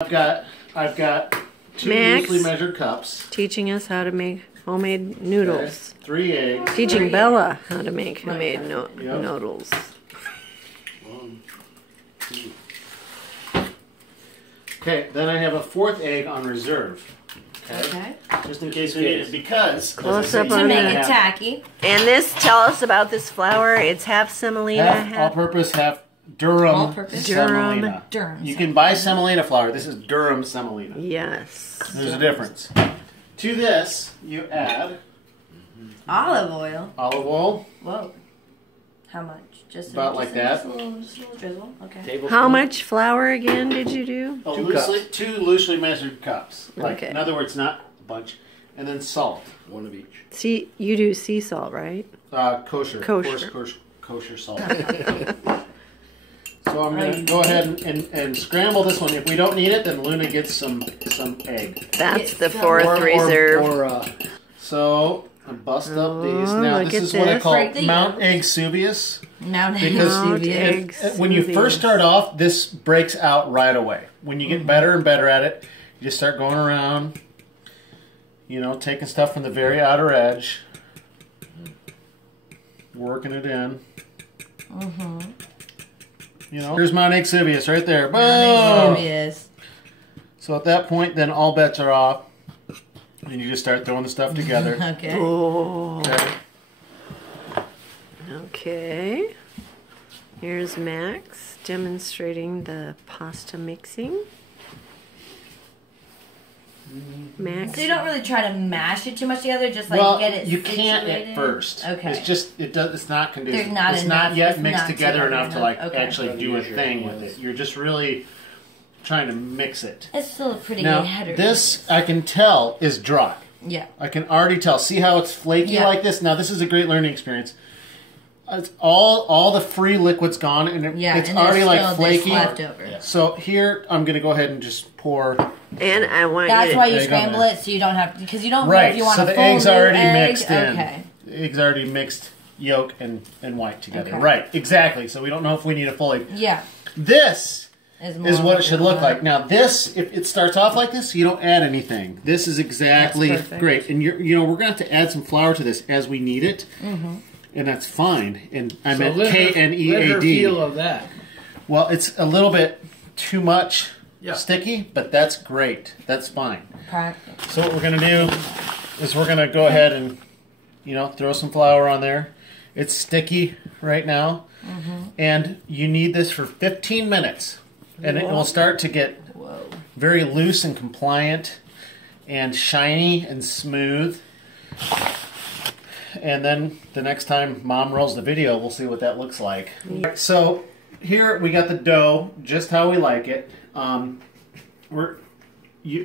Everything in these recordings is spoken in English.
I've got two Max loosely measured cups. teaching us how to make homemade noodles. Okay. 3 eggs. Teaching Bella how to make homemade noodles. 1, 2. Okay, then I have a 4th egg on reserve. Okay. Just in case we need it, because Close up To on make that. it tacky. And this, tell us about this flour. It's half semolina, half half all-purpose, half Durham All-purpose. semolina. Durham. You can buy semolina flour. This is Durham semolina. yes. There's a difference. To this, you add Olive oil. olive oil. Whoa. How much? Just About like that. Just a little drizzle. Okay. Tablespoon. How much flour again did you do? Two loosely measured cups. Like, Okay. in other words, not a bunch. And then salt. 1 of each. See, you do sea salt, right? Kosher. Kosher. Of course, kosher salt. So I'm going to go ahead and scramble this one. If we don't need it, then Luna gets some egg. That's the It's fourth reserve. So I bust up these. Oh, Now look this at is what I this. call Break the Mount yolks. Egg Subius. Now Because Mount Egg when you first Subius. start off, this breaks out right away. When you get better and better at it, you just start going around, you know, taking stuff from the very outer edge, working it in. You know, here's Mount Egg Subius right there. Boom! Yes. So at that point, then all bets are off, and you just start throwing the stuff together. Okay. Oh, Okay. okay. Here's Max demonstrating the pasta mixing. Max. So you don't really try to mash it too much together, just like Well, get it you can't situated? at first. Okay. It's just it's not conducive. There's not it's enough- not yet it's mixed not together together enough to enough. like Okay. actually do a Use your thing with hands. it. You're just really trying to mix it. It's still a pretty Now header. this I can tell is dry. Yeah. I can already tell. See how it's flaky Yeah. like this? Now this is a great learning experience. It's all the free liquid's gone and Yeah. it's and there's already like still flaky. this left over. Yeah. So here I'm gonna go ahead and just pour. And I want That's you to, why you egg on scramble there. it, so you don't have because you don't know Right. if you want So a the full egg's new already egg. mixed in. Okay. The egg's already mixed yolk and white together. Okay. Right. Exactly. So we don't know if we need a full egg. Yeah. This More is what it should look of like. Now this, if it starts off like this, you don't add anything. This is exactly That's perfect. great. And you know, we're going to have to add some flour to this as we need it. And that's fine. And I meant let her KNEAD. feel of that. Well, it's a little bit too much Yeah. sticky, but that's great. That's fine. Practice. So what we're going to do is we're going to go ahead and, you know, throw some flour on there. It's sticky right now. And you need this for 15 minutes. And it will start to get Whoa. very loose and compliant and shiny and smooth. And then the next time Mom rolls the video, we'll see what that looks like. So here we got the dough, just how we like it.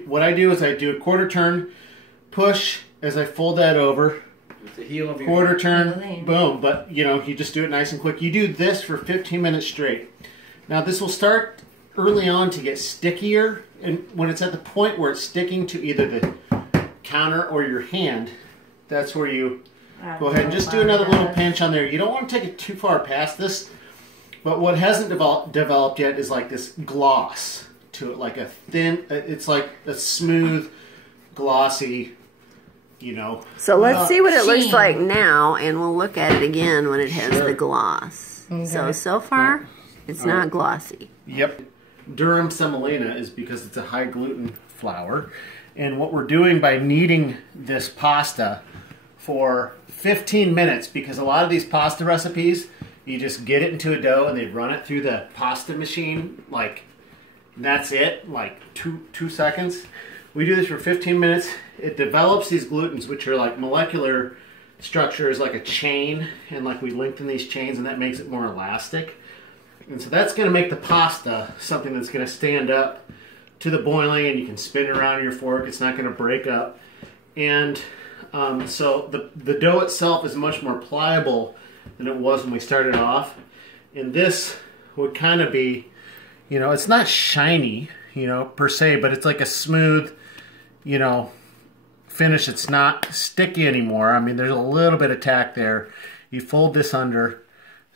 What I do is I do a quarter turn, push as I fold that over, With the heel of your quarter turn, Really? boom. But you know, you just do it nice and quick. You do this for 15 minutes straight. Now this will start early on to get stickier, and when it's at the point where it's sticking to either the counter or your hand, that's where you go ahead and just do another little pinch on there. You don't want to take it too far past this, but what hasn't developed yet is like this gloss to it, like a thin, it's like a smooth, glossy, you know. so let's see what it looks sheen. like now, and we'll look at it again when it has the gloss. So far, it's not glossy. Yep. Durham semolina is because it's a high gluten flour. And what we're doing by kneading this pasta for 15 minutes, because a lot of these pasta recipes, you just get it into a dough and they run it through the pasta machine, like, that's it, like two seconds. We do this for 15 minutes. It develops these glutens, which are like molecular structures, like a chain, and like we lengthen these chains and that makes it more elastic. And so that's going to make the pasta something that's going to stand up to the boiling, and you can spin it around your fork. It's not going to break up. And so the dough itself is much more pliable than it was when we started off. And this would kind of be, you know, it's not shiny, you know, per se, but it's like a smooth, you know, finish. It's not sticky anymore. I mean, there's a little bit of tack there. You fold this under,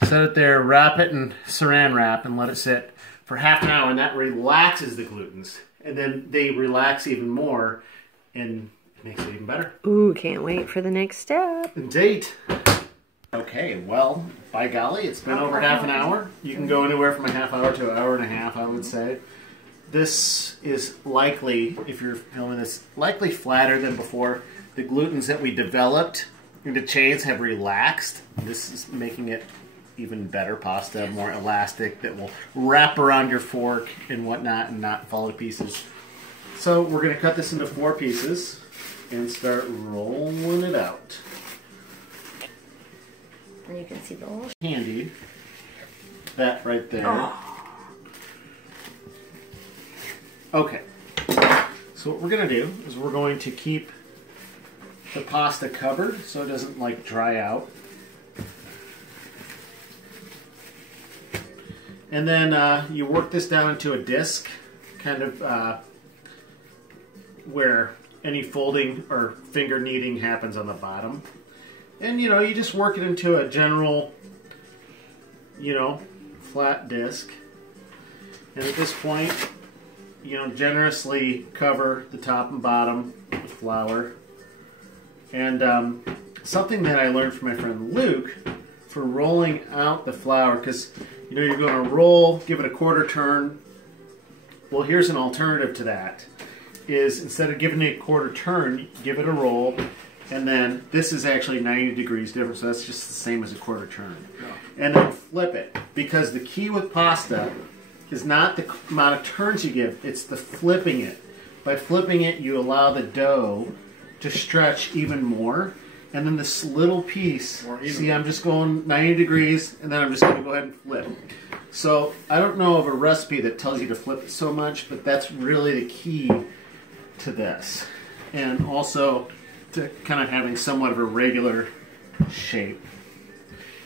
set it there, wrap it in saran wrap, and let it sit for half an hour, and that relaxes the glutens. and then they relax even more, and it makes it even better. Ooh, can't wait for the next step. Date. Okay, well, by golly, it's been over half an hour. You can go anywhere from a half hour to an hour and a half, I would say. This is likely, if you're filming this, likely flatter than before. The glutens that we developed into chains have relaxed. This is making it even better pasta, more elastic, that will wrap around your fork and whatnot and not fall to pieces. So we're going to cut this into 4 pieces and start rolling it out. And you can see the little... Handy. That right there. Oh. Okay. So what we're going to do is we're going to keep the pasta covered so it doesn't like dry out. And then you work this down into a disc, kind of where any folding or finger kneading happens on the bottom. And, you know, you just work it into a general, you know, flat disc. And at this point, you know, generously cover the top and bottom with flour. And something that I learned from my friend Luke for rolling out the flour, because, you know, you're going to roll, give it a quarter turn. Well, here's an alternative to that, is instead of giving it a quarter turn, give it a roll. And then this is actually 90 degrees different, so that's just the same as a quarter turn. And then flip it, because the key with pasta is not the amount of turns you give, it's the flipping it. By flipping it, you allow the dough to stretch even more. And then this little piece, see, I'm just going 90 degrees, and then I'm just going to go ahead and flip. So I don't know of a recipe that tells you to flip it so much, but that's really the key to this. And also to kind of having somewhat of a regular shape.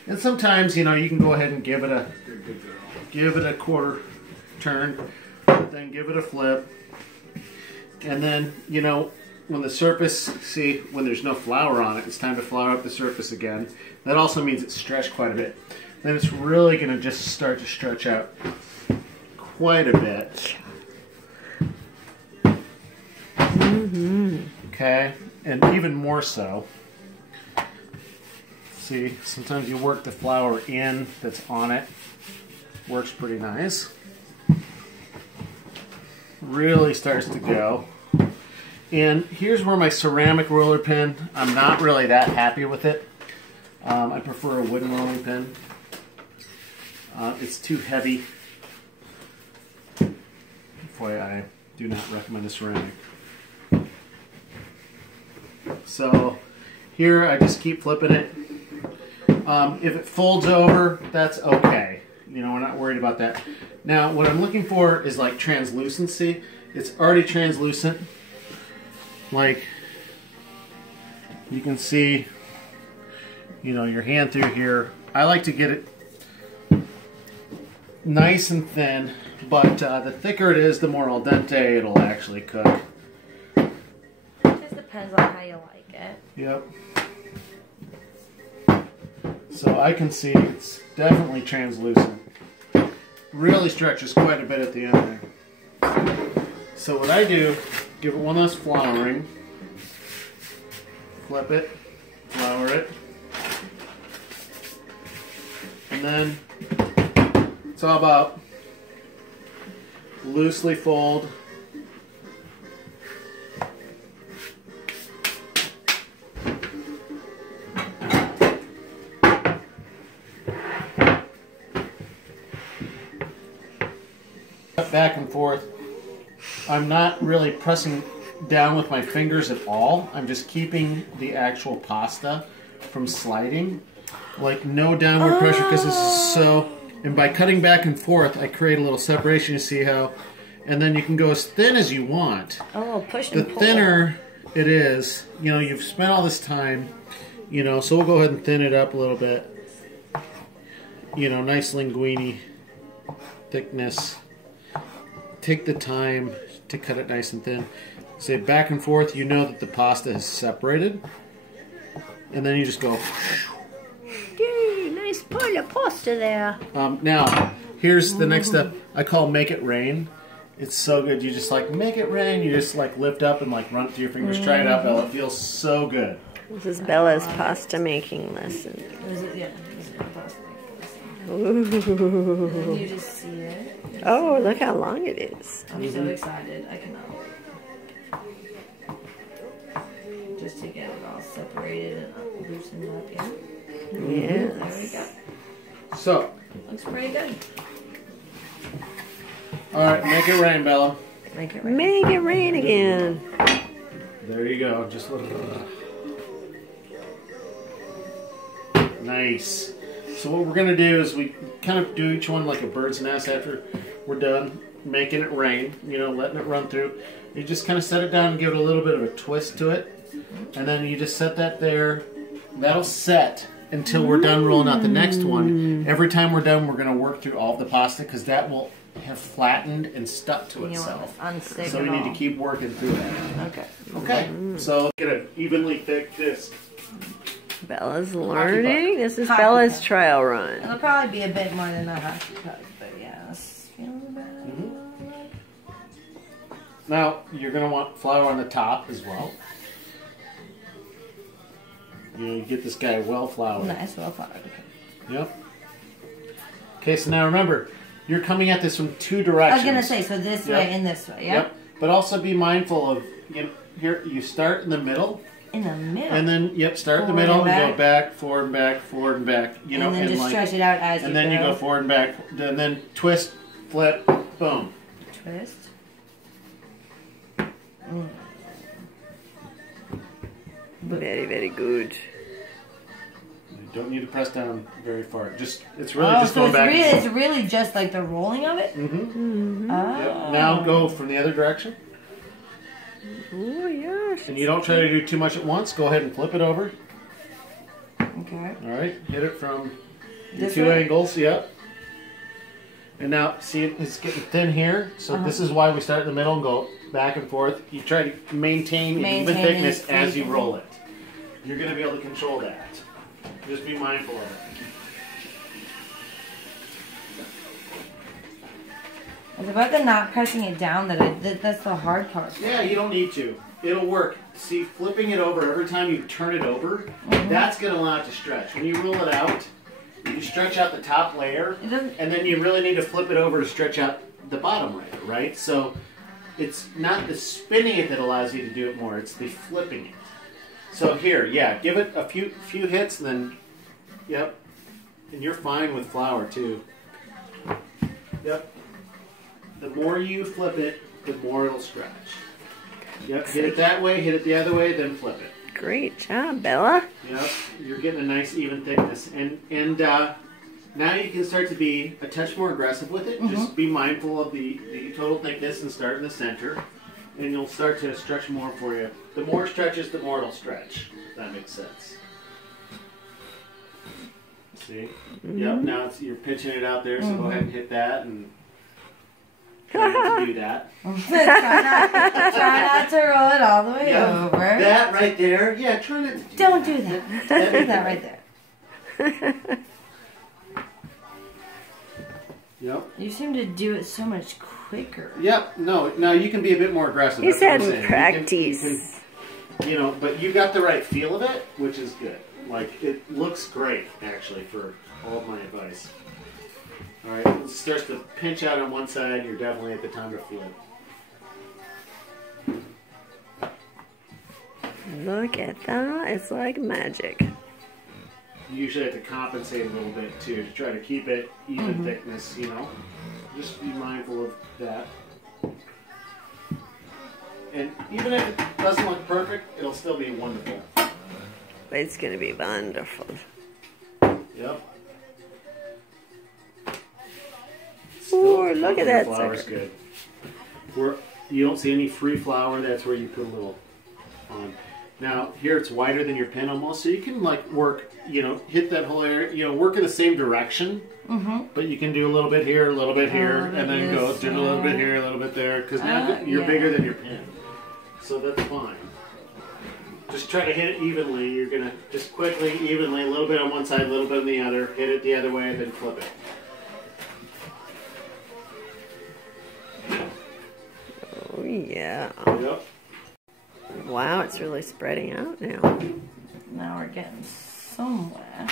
And sometimes, you know, you can go ahead and give it a quarter turn, then give it a flip. And then, you know, when the surface, see, when there's no flour on it, it's time to flour up the surface again. That also means it's stretched quite a bit. Then it's really going to just start to stretch out quite a bit. Okay, and even more so. See, sometimes you work the flour in that's on it. Works pretty nice. Really starts to go. And here's where my ceramic roller pin, I'm not really that happy with it. I prefer a wooden rolling pin. It's too heavy. FYI, do not recommend a ceramic. So here I just keep flipping it. If it folds over, that's okay. You know, we're not worried about that. Now, what I'm looking for is like translucency. It's already translucent. Like you can see, you know, your hand through here. I like to get it nice and thin, but the thicker it is, the more al dente it'll actually cook. It just depends on how you like it. Yep. So I can see it's definitely translucent. Really stretches quite a bit at the end there. So what I do, give it one last flouring, flip it, flour it, and then it's all about loosely fold. Back and forth. I'm not really pressing down with my fingers at all. I'm just keeping the actual pasta from sliding. Like no downward pressure, because this is so... And by cutting back and forth, I create a little separation, you see how... And then you can go as thin as you want. Oh, push and pull. The thinner it is, you know, you've spent all this time, you know, so we'll go ahead and thin it up a little bit. You know, nice linguine thickness. Take the time to cut it nice and thin. Say back and forth, you know that the pasta is separated. And then you just go... Yay, nice pile of pasta there. Now, here's the next step. I call make it rain. It's so good. You just like make it rain. You just like lift up and like run it through your fingers. Try it out, Bella. It feels so good. This is Bella's pasta making lesson. Yeah, this is my pasta making lesson. Ooh. And then you just see it. Oh, look how long it is. I'm so excited. I cannot wait. Just to get it all separated and loosened up, yeah? Yes. There we go. So, Looks pretty good. all right, make it rain, Bella. Make it right. Make it rain again. There you go. Just a little. Nice. So what we're gonna do is we kind of do each one like a bird's nest after we're done making it rain. You know, letting it run through. You just kind of set it down and give it a little bit of a twist to it, and then you just set that there. That'll set until we're done rolling out the next one. Every time we're done, we're gonna work through all of the pasta because that will have flattened and stuck to You want itself. to unstick So it we need all. to keep working through that. Okay. Okay, so get an evenly thick disc. Bella's learning. This is Hockey Bella's puck. trial run. It'll probably be a bit more than a hockey puck, but yeah, this feels better. Now, you're going to want flour on the top as well. You know, you get this guy well floured. Nice, well thought. Okay. Yep. Okay, so now remember, you're coming at this from two I directions. was gonna say, so this Yep. way and this way, yeah? Yep. But also be mindful of, you know, here, you start in the middle, In the middle. and then, yep, start in the Forward middle and and go back, forward and back, forward and back. You know, and then just like, stretch it out as you and go. then you go forward and back, and then twist, flip, boom. Twist. Very, very good. You don't need to press down very far. Just it's really Oh, just so going it's back. really, it's really just like the rolling of it? Mm-hmm. Oh. Yep. Now go from the other direction. Oh, yeah. And you don't try to do too much at once. Go ahead and flip it over. Okay. All right. Hit it from your This two way? angles. Yep. And now, see, it's getting thin here. So this is why we start in the middle and go back and forth. You try to maintain an even Maintain thickness it as you even. roll it. You're going to be able to control that. Just be mindful of it. It's about the not pressing it down that's the hard part. Yeah, you don't need to. It'll work. See, flipping it over every time you turn it over, that's going to allow it to stretch. When you roll it out, you stretch out the top layer, It doesn't. and then you really need to flip it over to stretch out the bottom layer, right? So it's not the spinning it that allows you to do it more, it's the flipping it. So here, yeah, give it a few hits, and then, yep, and you're fine with flour too. Yep. The more you flip it, the more it'll stretch. Yep, hit it that way, hit it the other way, then flip it. Great job, Bella. Yep, you're getting a nice even thickness. And now you can start to be a touch more aggressive with it. Just be mindful of the total thickness and start in the center. And you'll start to stretch more for you. The more it stretches, the more it'll stretch. If that makes sense. See? Yep, now you're pitching it out there, so go ahead and hit that and try not to do that. Try not to roll it all the way Yeah, over. that right there. Yeah, try not to do Don't that. do that. Don't do that right there. Yep. You seem to do it so much quicker. Yep. No, you can be a bit more aggressive. He's That's what I'm had saying. practice. You know, but you got the right feel of it, which is good. Like, it looks great, actually, for all of my advice. All right, it starts to pinch out on one side, you're definitely at the time to flip. Look at that. It's like magic. You usually have to compensate a little bit, too, to try to keep it even thickness, you know? Just be mindful of that. And even if it doesn't look perfect, it'll still be wonderful. It's going to be wonderful. Yep. Ooh, look at that Flour's sucker. good. Where you don't see any free flour, that's where you put a little on. Now here it's wider than your pin almost, so you can like work, you know, hit that whole area, you know, work in the same direction. But you can do a little bit here, a little bit here, and then go do a little bit here, a little bit there, because now you're yeah. bigger than your pin. So that's fine. Just try to hit it evenly. You're going to just quickly, evenly, a little bit on one side, a little bit on the other, hit it the other way, then flip it. Yeah. Yep. Wow, it's really spreading out now. Now we're getting somewhere.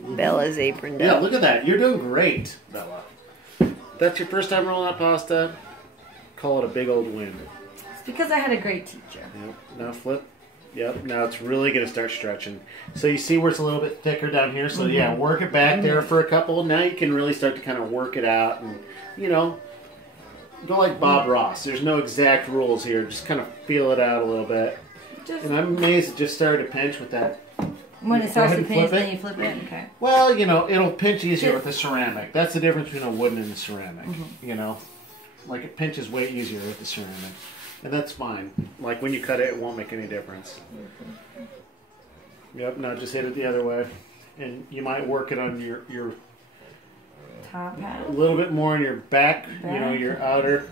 Bella's aproned Yeah, up. look at that. You're doing great, Bella. That's your first time rolling out pasta. Call it a big old win. It's because I had a great teacher. Yep. Now flip. Yep. Now it's really going to start stretching. So you see where it's a little bit thicker down here. So yeah, work it back there for a couple. Now you can really start to kind of work it out, and go like Bob Ross. There's no exact rules here. Just kind of feel it out a little bit. And I'm amazed it just started to pinch with that. When it starts to ahead and pinch, flip it. then you flip it. Okay. Well, it'll pinch easier with the ceramic. That's the difference between a wooden and a ceramic. Like it pinches way easier with the ceramic. And that's fine. Like when you cut it, it won't make any difference. Yep, now just hit it the other way. And you might work it on your Top half. a little bit more in your back, your outer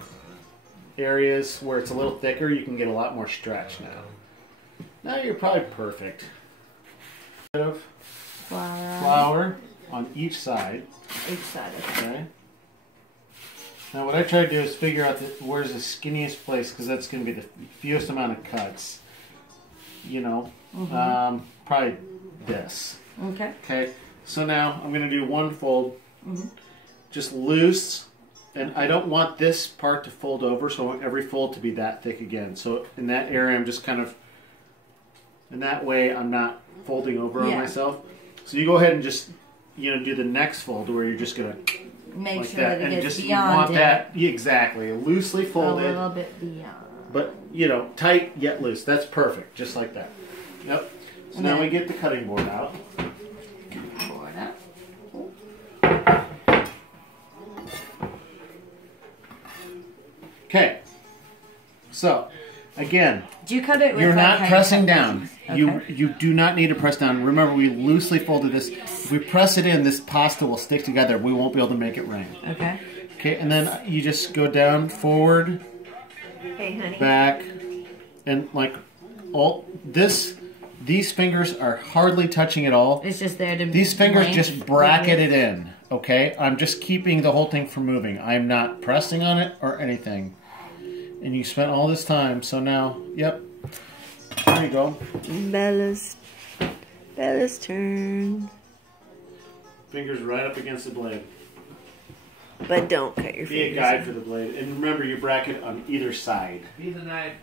areas where it's a little thicker. You can get a lot more stretch now. Now you're probably perfect. Of flour on each side. Each side. Okay. Now what I try to do is figure out where's the skinniest place, because that's going to be the fewest amount of cuts. Probably this. Okay. Okay. So now I'm going to do one fold, just loose, and I don't want this part to fold over, so I want every fold to be that thick again. So in that area, I'm just kind of, in that way, I'm not folding over on myself. So you go ahead and just, do the next fold where you're just going to Make like sure that, that it and gets just you beyond want it. that exactly loosely A folded, little bit beyond. but tight yet loose. That's perfect, just like that. Yep. So now we get the cutting board out. Board up. Okay. So again, Do you cut it with you're not how you pressing cut down. these? Okay. You do not need to press down. Remember, we loosely folded this. If we press it in, this pasta will stick together. We won't be able to make it rain. Okay. Okay, and then you just go down, forward, Hey, honey. back, and like these fingers are hardly touching at all. It's just there to These fingers blank just bracket it in, okay? I'm just keeping the whole thing from moving. I'm not pressing on it or anything. And you spent all this time, so now, yep. There you go. Bella's turn. Fingers right up against the blade. But don't cut your Be a fingers. guide for the blade. And remember, you bracket on either side. Be the knife.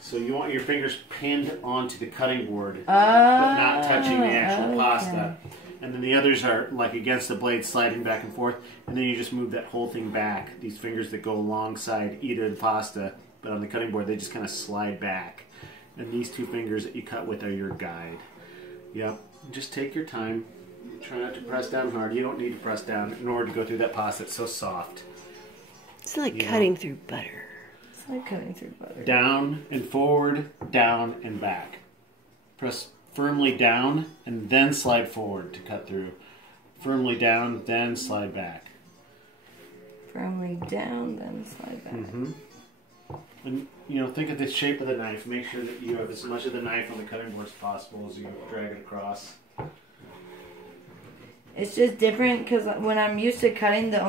So you want your fingers pinned onto the cutting board, Oh, but not touching the actual okay. pasta. And then the others are like against the blade, sliding back and forth. And then you just move that whole thing back. These fingers that go alongside either the pasta, but on the cutting board, they just kind of slide back. And these two fingers that you cut with are your guide. Yep. Just take your time. Try not to press down hard. You don't need to press down in order to go through that pasta. It's so soft. It's like cutting through butter. It's like cutting through butter. Down and forward, down and back. Press firmly down and then slide forward to cut through. Firmly down, then slide back. Firmly down, then slide back. And think of the shape of the knife. Make sure that you have as much of the knife on the cutting board as possible as you drag it across. It's just different because when I'm used to cutting, the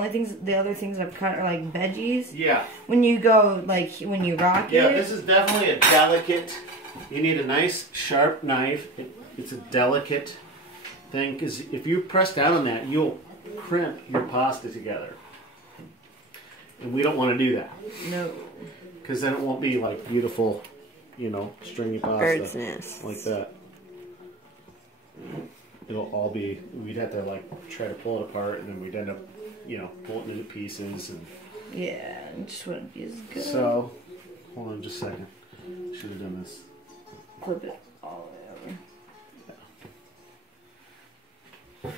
other things I've cut are like veggies. Yeah. When you go, when you rock Yeah, it. this is definitely a delicate. You need a nice sharp knife. It's a delicate thing because if you press down on that, you'll crimp your pasta together. And we don't want to do that. No. Because then it won't be like beautiful, stringy pasta. Bird's nest. Like that. It'll all be, we'd have to try to pull it apart and then we'd end up, pulling it into pieces. And Yeah, it just wouldn't be as good. so, hold on just a second. Should have done this. Flip it all the way over.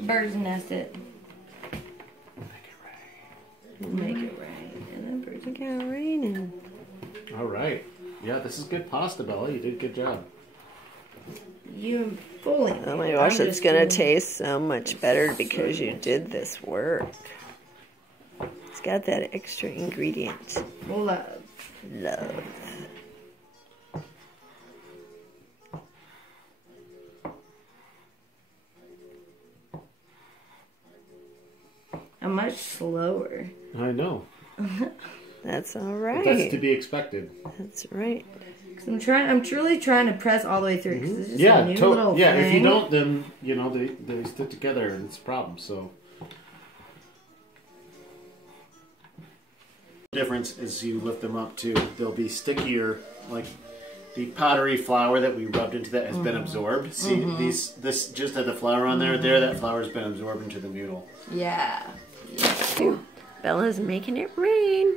Bird's nest it. Make it rain. And then bird's Look how raining. All right. Yeah, this is good pasta, Bella. You did a good job. You fully. Oh my gosh, it's gonna taste so much better because you did this work. It's got that extra ingredient. Love. Love. I'm much slower. I know. That's all But that's to right. be expected. That's right. I'm truly trying to press all the way through because it's just Yeah, a new little yeah. thing. If you don't, then you know they stick together and it's a problem. So the difference is you lift them up too. They'll be stickier, like the pottery flour that we rubbed into that has been absorbed. See this just had the flour on there. There, that flour has been absorbed into the noodle. Yeah. Bella's making it rain.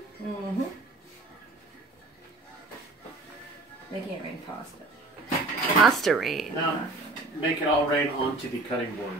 Making it rain pasta. Pasta rain. Now make it all rain onto the cutting board.